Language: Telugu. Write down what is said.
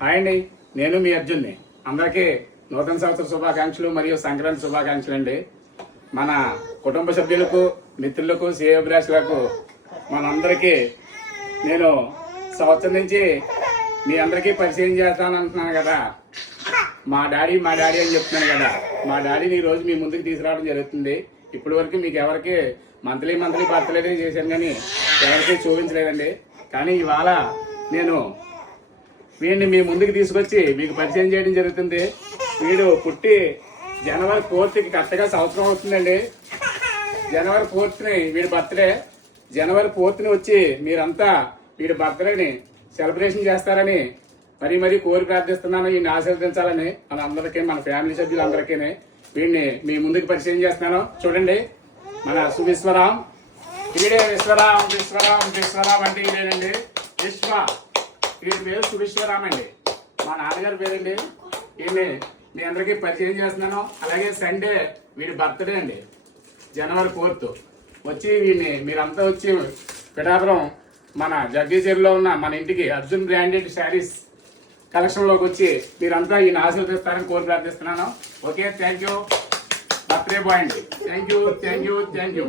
హాయ్ అండి, నేను మీ అర్జున్ని. అందరికీ నూతన సంవత్సర శుభాకాంక్షలు మరియు సంక్రాంతి శుభాకాంక్షలు అండి. మన కుటుంబ సభ్యులకు, మిత్రులకు, శ్రేయోభిలాషులకు మనందరికీ నేను సంవత్సరం నుంచి మీ అందరికీ పరిచయం చేస్తాను అంటున్నాను కదా. మా డాడీ అని చెప్తున్నాను కదా. మా డాడీని ఈరోజు మీ ముందుకు తీసుకురావడం జరుగుతుంది. ఇప్పటి వరకు మీకు ఎవరికి మంత్లీ బర్త్డే చేశాను కానీ ఎవరికి చూపించలేదండి. కానీ ఇవాళ నేను వీడిని మీ ముందుకు తీసుకొచ్చి మీకు పరిచయం చేయడం జరుగుతుంది. వీడు పుట్టి జనవరి 4th కరెక్ట్గా సంవత్సరం అవుతుందండి. జనవరి 4th వీడి బర్త్డే. జనవరి 4th వచ్చి మీరంతా వీడి బర్త్డేని సెలబ్రేషన్ చేస్తారని మరీ కోరి ప్రార్థిస్తున్నాను. ఈయన ఆశీర్వదించాలని మన అందరికీ, మన ఫ్యామిలీ సభ్యులందరికీ వీడిని మీ ముందుకు పరిచయం చేస్తున్నాను. చూడండి, మన సువిశ్వరాం. వీడే విశ్వరాం అంటే ఇదేనండి. వీడి పేరు సువిశ్వరాం అండి. మా నాన్నగారి పేరండి. ఈయన్ని మీ అందరికీ పరిచయం చేస్తున్నాను. అలాగే సండే వీడి బర్త్డే అండి, జనవరి 4th. వచ్చి వీడిని మీరంతా వచ్చి పిఠాపురం మన జగ్గీజేరులో ఉన్న మన ఇంటికి అర్జున్ బ్రాండెడ్ శారీస్ కలెక్షన్లోకి వచ్చి మీరంతా ఈయన ఆశీర్వదిస్తారని కోరి ప్రార్థిస్తున్నాను. Okay, thank you. Birthday boy అండి. Thank you.